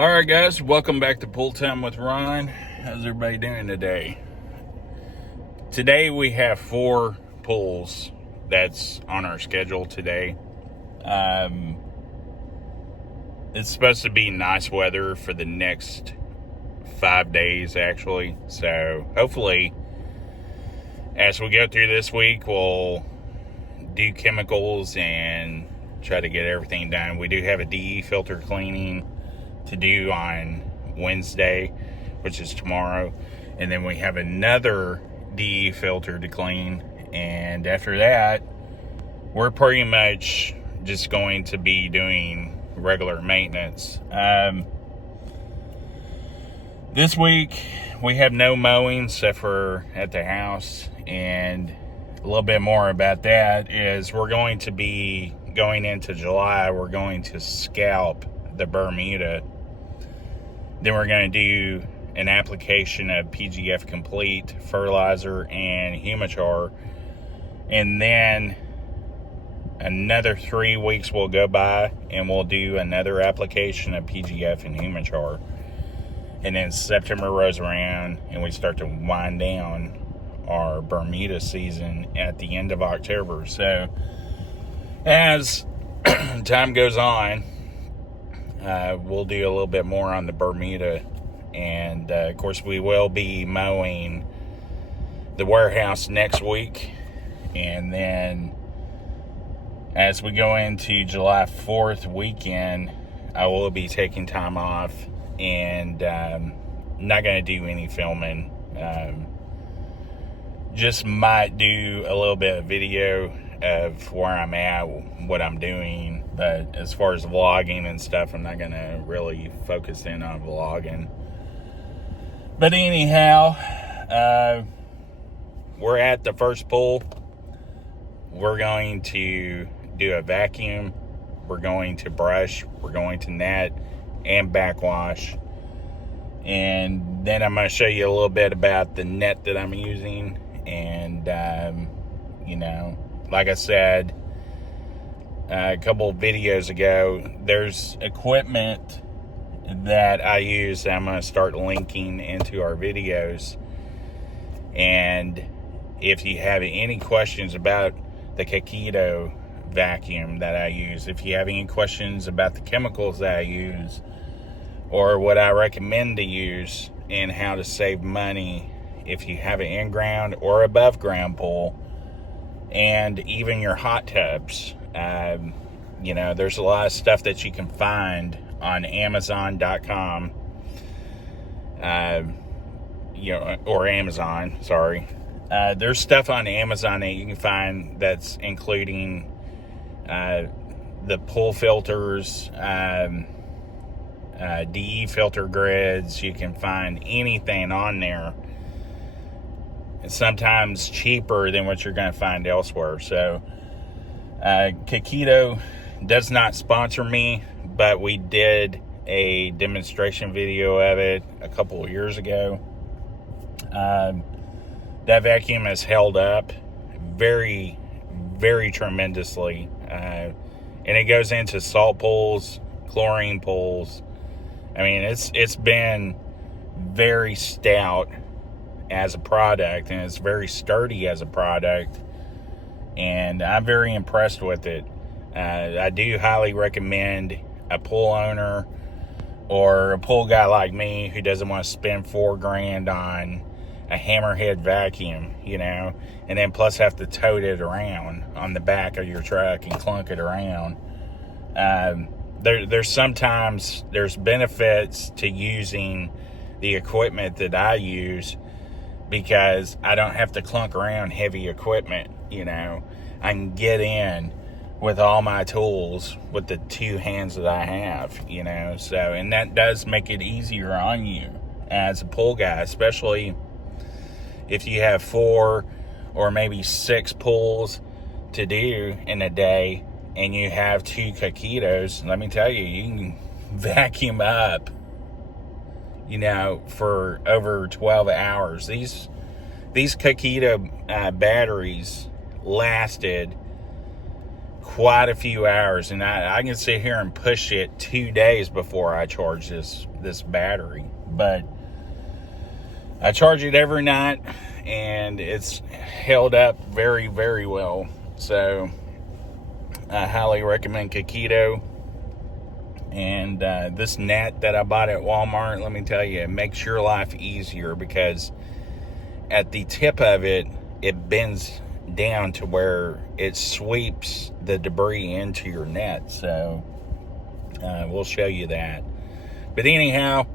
All right, guys, welcome back to Pool Time with Ron. How's everybody doing today? Today we have 4 pools that's on our schedule today. It's supposed to be nice weather for the next 5 days, actually. So hopefully, as we go through this week, we'll do chemicals and try to get everything done. We do have a DE filter cleaning to do on Wednesday, which is tomorrow, and then we have another DE filter to clean, and after that we're pretty much just going to be doing regular maintenance. This week we have no mowing except for at the house, and a little bit more about that is we're going to be going into July. We're going to scalp the Bermuda. Then we're going to do an application of PGF Complete, fertilizer, and Humichar. And then another 3 weeks will go by, and we'll do another application of PGF and Humichar. And then September rolls around, and we start to wind down our Bermuda season at the end of October. So as time goes on, we'll do a little bit more on the Bermuda, and of course we will be mowing the warehouse next week, and then as we go into July 4th weekend, I will be taking time off and not going to do any filming. Just might do a little bit of video of where I'm at, what I'm doing, but as far as vlogging and stuff, I'm not going to really focus in on vlogging. But anyhow, we're at the first pool. We're going to do a vacuum, we're going to brush, we're going to net and backwash, and then I'm going to show you a little bit about the net that I'm using. And like I said a couple of videos ago, there's equipment that I use that I'm going to start linking into our videos. And if you have any questions about the Kakito vacuum that I use, if you have any questions about the chemicals that I use, or what I recommend to use and how to save money if you have an in-ground or above ground pool, and even your hot tubs, there's a lot of stuff that you can find on Amazon.com, or Amazon, sorry. There's stuff on Amazon that you can find that's including the pool filters, DE filter grids. You can find anything on there. It's sometimes cheaper than what you're going to find elsewhere. So, Kakito does not sponsor me, but we did a demonstration video of it a couple of years ago. That vacuum has held up very, very tremendously. And it goes into salt pools, chlorine pools. I mean, it's been very stout as a product, and it's very sturdy as a product, and I'm very impressed with it. I do highly recommend a pool owner or a pool guy like me who doesn't want to spend $4,000 on a hammerhead vacuum, and then plus have to tote it around on the back of your truck and clunk it around. There's sometimes there's benefits to using the equipment that I use, because I don't have to clunk around heavy equipment. I can get in with all my tools with the 2 hands that I have, so, and that does make it easier on you as a pool guy, especially if you have 4 or maybe 6 pools to do in a day, and you have 2 Kakitos. Let me tell you, you can vacuum up, for over 12 hours. These Kakito batteries lasted quite a few hours, and I can sit here and push it 2 days before I charge this battery. But I charge it every night, and it's held up very, very well. So I highly recommend Kakito. And this net that I bought at Walmart, let me tell you, it makes your life easier, because at the tip of it, it bends down to where it sweeps the debris into your net. So we'll show you that. But anyhow,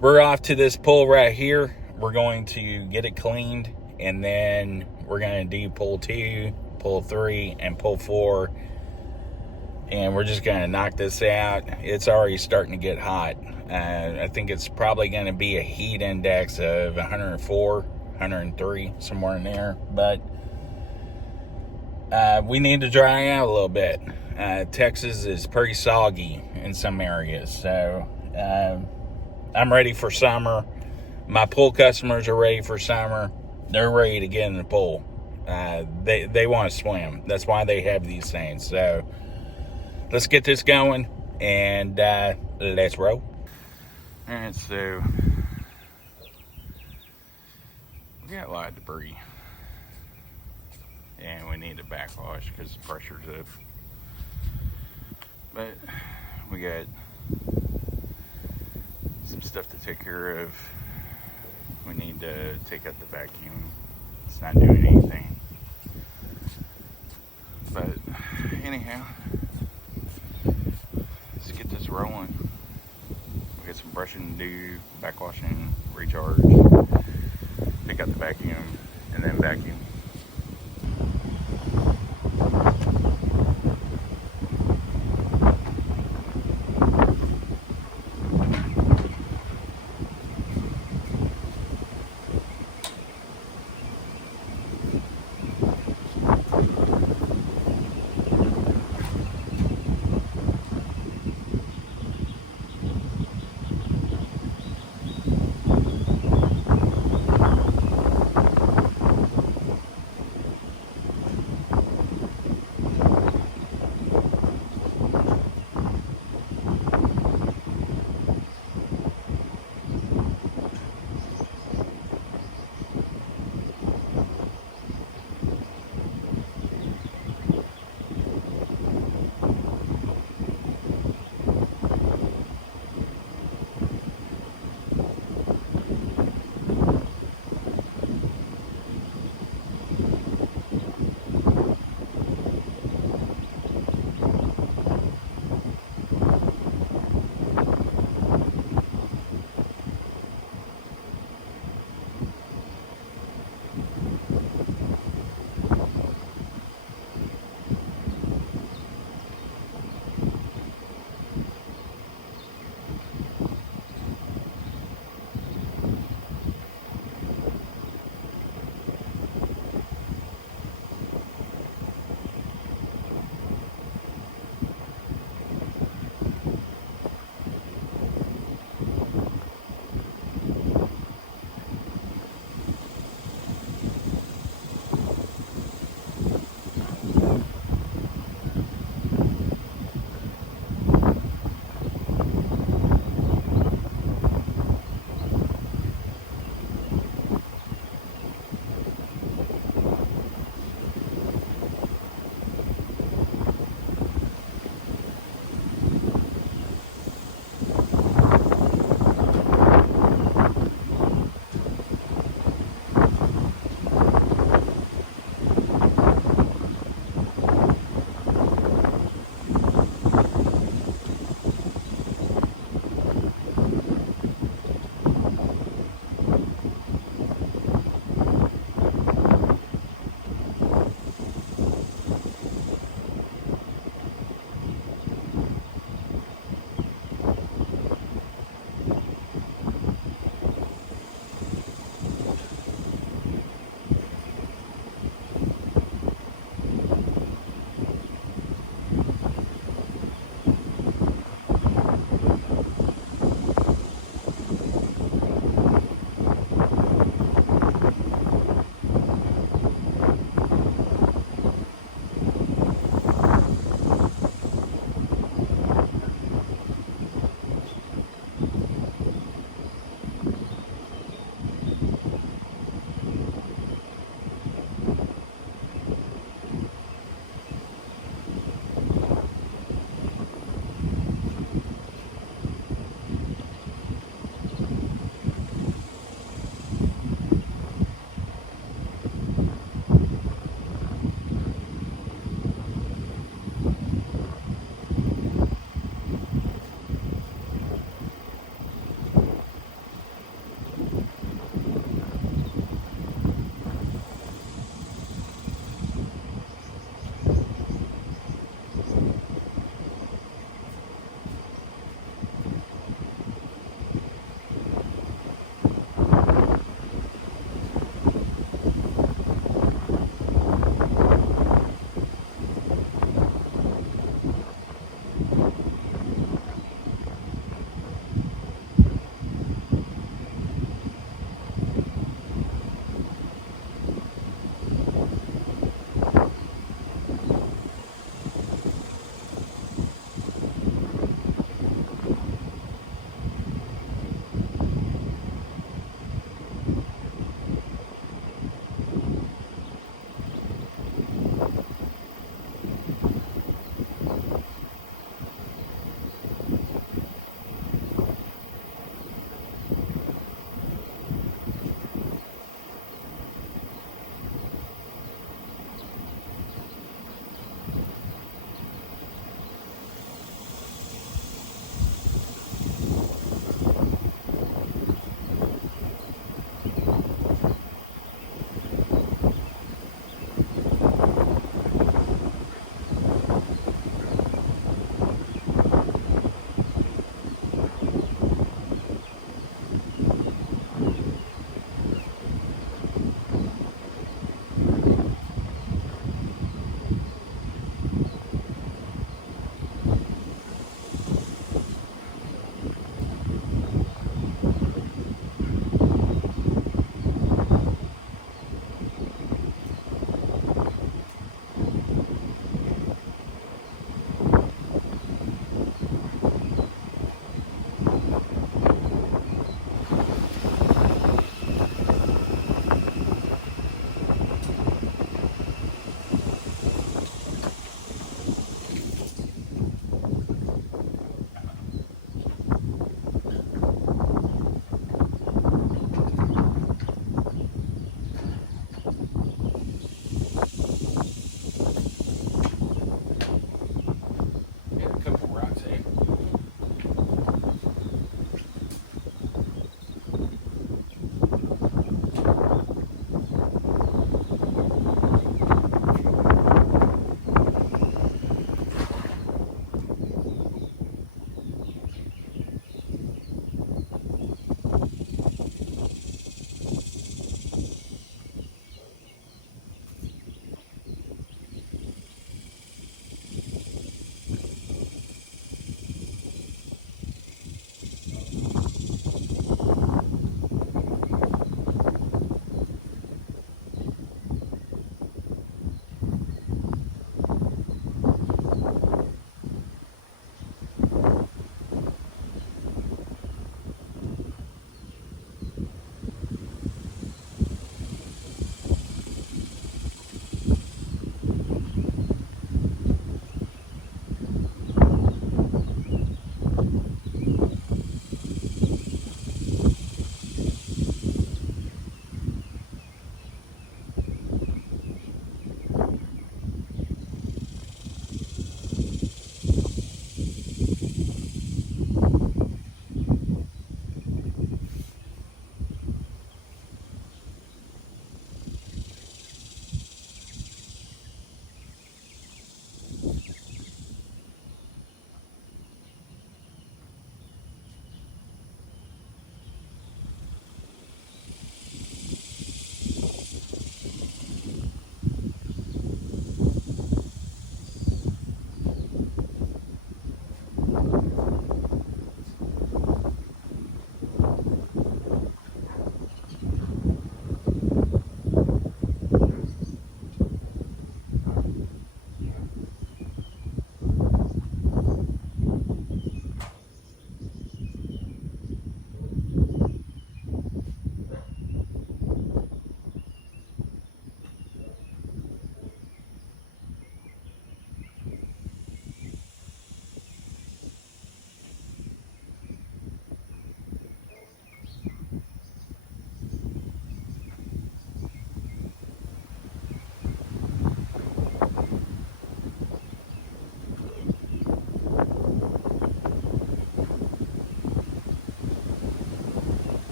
we're off to this pool right here. We're going to get it cleaned, and then we're going to do pool 2, pool 3, and pool 4. And we're just going to knock this out. It's already starting to get hot. I think it's probably going to be a heat index of 104, 103, somewhere in there. But we need to dry out a little bit. Texas is pretty soggy in some areas. So I'm ready for summer. My pool customers are ready for summer. They're ready to get in the pool. They want to swim. That's why they have these things. So let's get this going, and let's roll. All right, so we got a lot of debris, and we need to backwash because the pressure's up. But we got some stuff to take care of. We need to take out the vacuum. It's not doing anything. But anyhow, let's get this rolling. We got some brushing to do, backwashing, recharge, take out the vacuum, and then vacuum.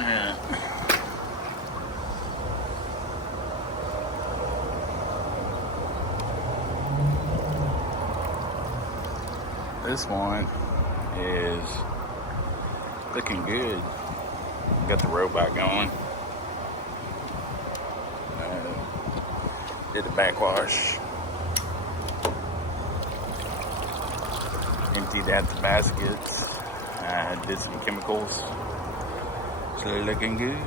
Alright. This one is looking good. Got the robot going. Did the backwash. Emptied out the baskets. Did some chemicals. So they're looking good.